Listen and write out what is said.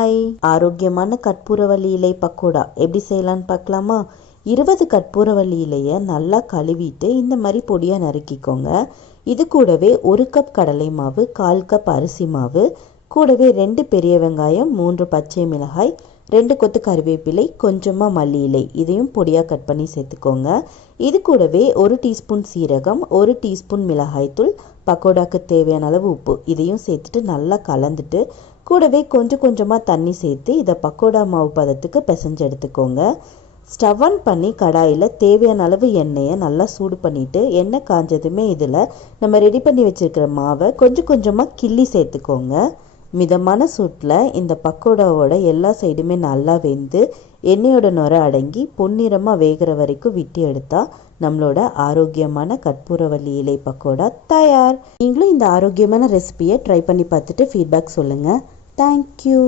Hi, ஆரோக்கியமான கற்பூரவள்ளி இலை பக்கோடா எப்படி செய்யலான்னு பார்க்கலாமா? 20 கற்பூரவள்ளி இலையை நல்லா கழுவிட்டு இந்த மாதிரி பொடியாக நறுக்கிக்கோங்க. இது கூடவே 1 கப் கடலை மாவு, 1/4 கப் அரிசி மாவு, கூடவே 2 பெரிய வெங்காயம், 3 பச்சை மிளகாய், 2 கொத்து கறிவேப்பிலை, கொஞ்சமாக மல்லி இலை, இதையும் பொடியாக கட் பண்ணி சேர்த்துக்கோங்க. இது கூடவே 1 டீஸ்பூன் சீரகம், 1 டீஸ்பூன் மிளகாய்த்தூள், பக்கோடாக்கு தேவையான அளவு உப்பு, இதையும் சேர்த்துட்டு நல்லா கலந்துட்டு கூடவே கொஞ்சம் கொஞ்சமாக தண்ணி சேர்த்து இதை பக்கோடா மாவு பதத்துக்கு பிசைஞ்சு எடுத்துக்கோங்க. ஸ்டவ் ஆன் பண்ணி கடாயில் தேவையான அளவு எண்ணெயை நல்லா சூடு பண்ணிவிட்டு எண்ணெய் காஞ்சதுமே இதில் நம்ம ரெடி பண்ணி வச்சுருக்கிற மாவை கொஞ்சம் கொஞ்சமாக கிள்ளி சேர்த்துக்கோங்க. மிதமான சூட்டில் இந்த பக்கோடாவோட எல்லா சைடுமே நல்லா வெந்து எண்ணெயோட நுரை அடங்கி பொன்னிறமாக வேகிற வரைக்கும் விட்டு எடுத்தால் நம்மளோட ஆரோக்கியமான கற்பூரவள்ளி இலை பக்கோடா தயார். நீங்களும் இந்த ஆரோக்கியமான ரெசிபியை ட்ரை பண்ணி பார்த்துட்டு ஃபீட்பேக் சொல்லுங்கள். தேங்க்யூ.